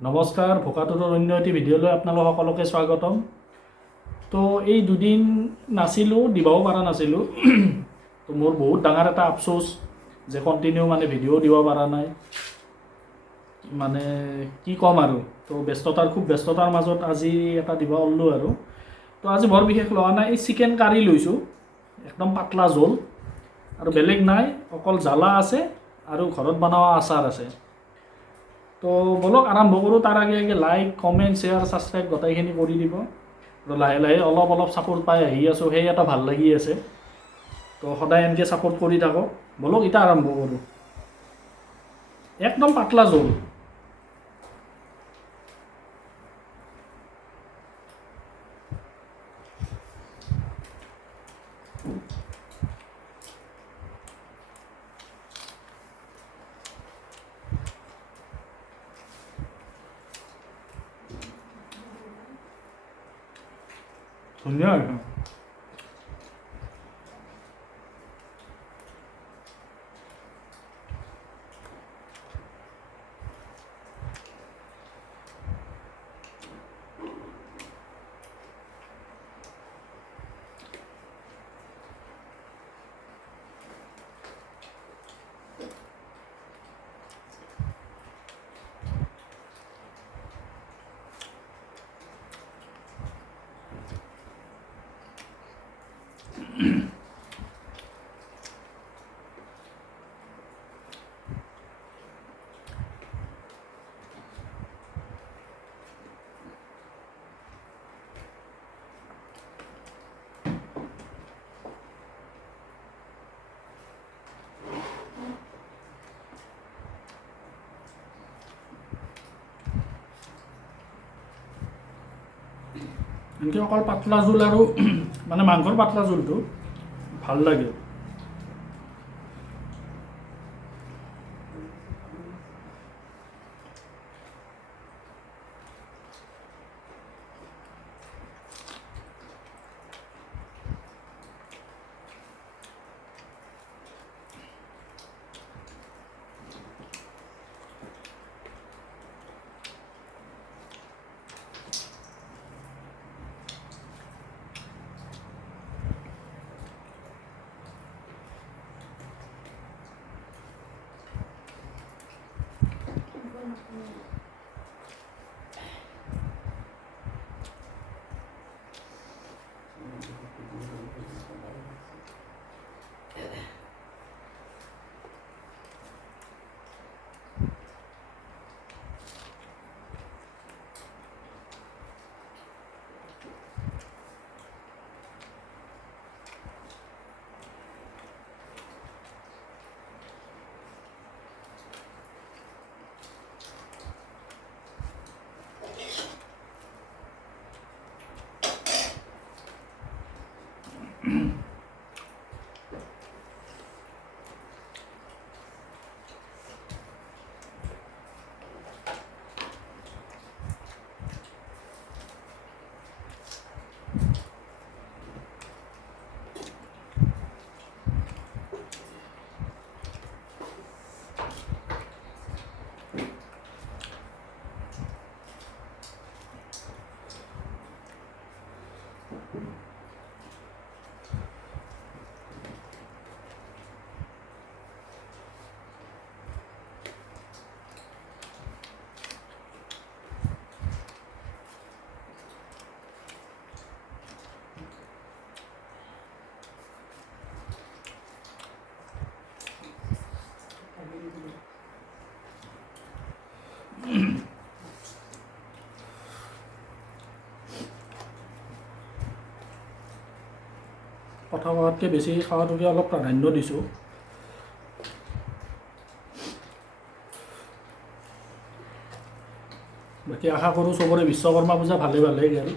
নমস্কাৰ, ভোকাতুৰৰ অন্য এটি ভিডিঅ'লৈ আপোনালোক সকলোকে স্বাগতম। তো এই দুদিন নাছিলোঁ, দিবও পৰা নাছিলোঁ। তো মোৰ বহুত ডাঙৰ এটা আফচোচ যে কণ্টিনিউ ভিডিঅ' দিব পৰা নাই। কি ক'ম আৰু, তো খুব ব্যস্ততাৰ মাজত আজি এটা দিব ওলালোঁ আৰু। তো আজি বৰ বিশেষ লোৱা নাই, এই চিকেন কাৰী লৈছোঁ, একদম পাতলা জোল আৰু বেলেগ নাই, অকল জ্বালা আছে আৰু ঘৰত বনোৱা আচাৰ আছে। তো বলক আৰম্ভ কৰোঁ। তাৰ আগে আগে লাইক, কমেণ্ট, শ্বেয়াৰ, ছাবস্ক্ৰাইব গোটেইখিনি কৰি দিব। আৰু লাহে লাহে অলপ ছাপোৰ্ট পাই আহি আছোঁ, সেই এটা ভাল লাগি আছে। তো সদায় এনেকৈ ছাপোৰ্ট কৰি থাকক। বলক এতিয়া আৰম্ভ কৰোঁ। একদম পাতলা জোল। ধুনীয়া একদম। এনেকৈ অকল পাতলা জোল আৰু মাংসৰ পাতলা জোলটো ভাল লাগে। কথা কোৱাতকৈ বেছি খাৱাটোকে অলপ প্ৰাধান্য দিছোঁ। বাকী আশা কৰোঁ চবৰে বিশ্বকৰ্মা পূজা ভালে গ'ল।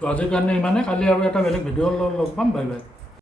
তো আজিৰ কাৰণে ইমানে, কালি আৰু এটা বেলেগ ভিডিঅ' লগ পাম, বাই বাই।